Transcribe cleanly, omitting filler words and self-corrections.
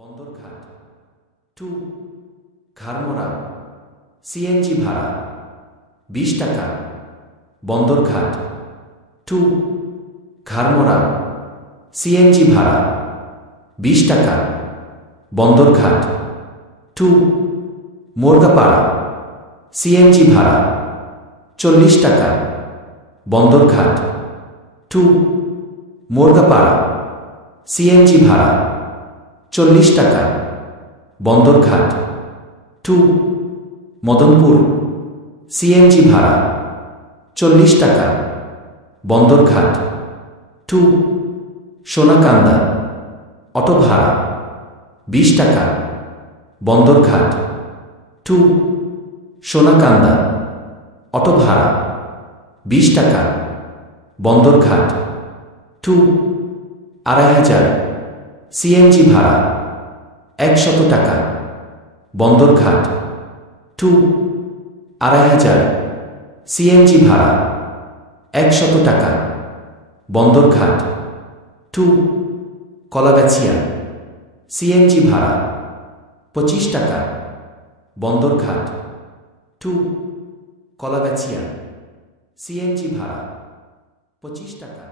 Bandarghat. 2 ঘাড়মোড়া CNG ভাড়া 20 টাকা। Bandarghat. 2 ঘাড়মোড়া CNG ভাড়া 20 টাকা। বন্দরঘাট। 2 মোরগাপাড়া সিএনজি ভাড়া 40 টাকা। বন্দরঘাট। 2 মোরগাপাড়া সিএনজি ভাড়া 40 টাকা। বন্দরঘাট। 2 মদনপুর সিএনজি ভাড়া 40 টাকা। বন্দরঘাট। 2 সোনাকান্দা অটো ভাড়া 20 টাকা। বন্দরঘাট। 2 সোনাকান্দা অটো ভাড়া 20 টাকা। বন্দরঘাট। 2 2500 সিএনজি ভাড়া 100 টাকা। বন্দরঘাট। 2 2500 সিএনজি ভাড়া 100 টাকা। বন্দরঘাট। 2 কলাগাছিয়া সিএনজি ভাড়া 25 টাকা। বন্দরঘাট। 2 কলাগাছিয়া সিএনজি ভাড়া 25 টাকা।